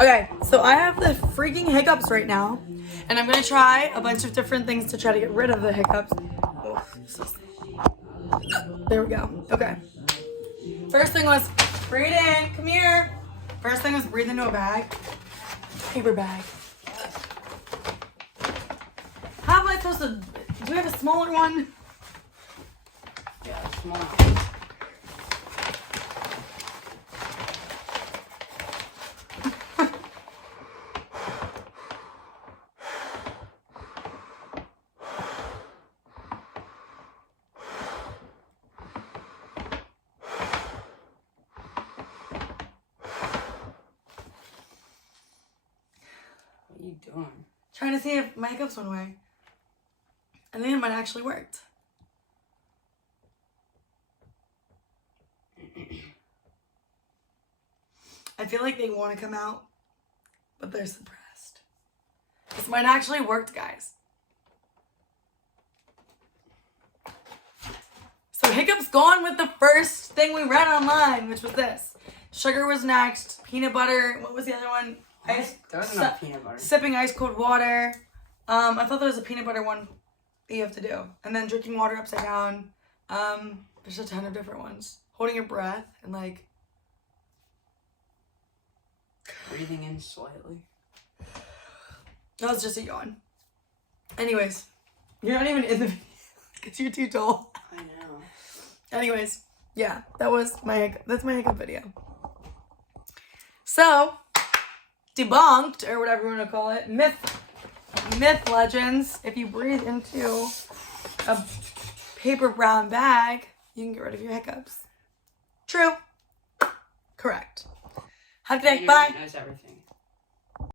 Okay, so I have the freaking hiccups right now, and I'm gonna try a bunch of different things to try to get rid of the hiccups. Oh, there we go. Okay. First thing was breathe in. Come here. First thing was breathe into a bag. Paper bag. How am I supposed to? Do we have a smaller one? Yeah, smaller. What are you doing? Trying to see if my hiccups went away. I think it might have actually worked. I feel like they want to come out, but they're suppressed. This might actually worked, guys. So hiccups gone with the first thing we read online, which was this. Sugar was next. Peanut butter. What was the other one? There was no peanut butter. Sipping ice cold water. I thought there was a peanut butter one that you have to do. And then drinking water upside down. There's a ton of different ones. Holding your breath and like Breathing in slightly. that was just a yawn. Anyways, you're not even in the video because you're too tall. I know. Anyways, yeah, that's my hiccup video. So, debunked, or whatever you want to call it, myth legends. If you breathe into a paper brown bag, you can get rid of your hiccups. True. Correct. Have a good day. Bye. Knows everything.